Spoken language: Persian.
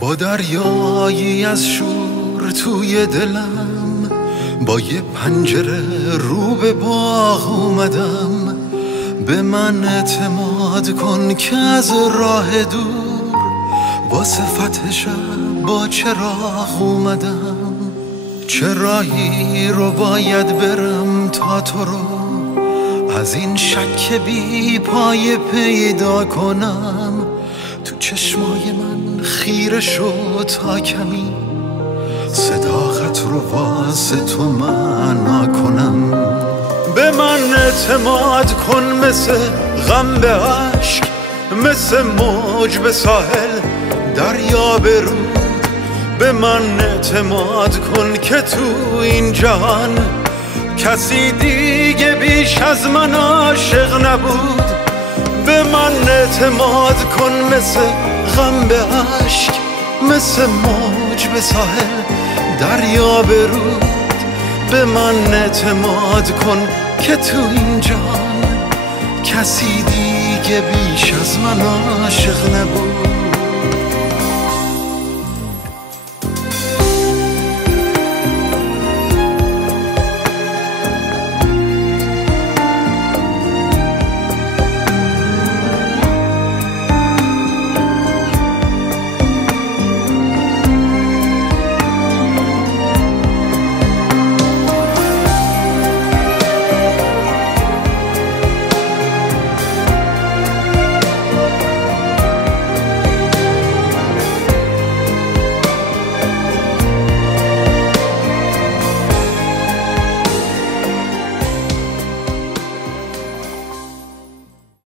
با دریایی از شور توی دلم، با یه پنجره رو به باغ اومدم. به من اعتماد کن که از راه دور واسه فتح شب با چراغ اومدم. چه راهی رو باید برم تا تو رو از این شک بی پای پیدا کنم. تو چشمای من خیره شد تا کمی صداقت رو واسه تو معنا کنم. به من اعتماد کن مثل غم به عشق، مثل موج به ساحل دریا به رود. به من اعتماد کن که تو این جهان کسی دیگه بیش از من عاشق نبود. به من اعتماد کن مثل غم به عشق، مثل موج به ساحل دریا به رود. به من اعتماد کن که تو این جهان کسی دیگه بیش از من عاشق نبود.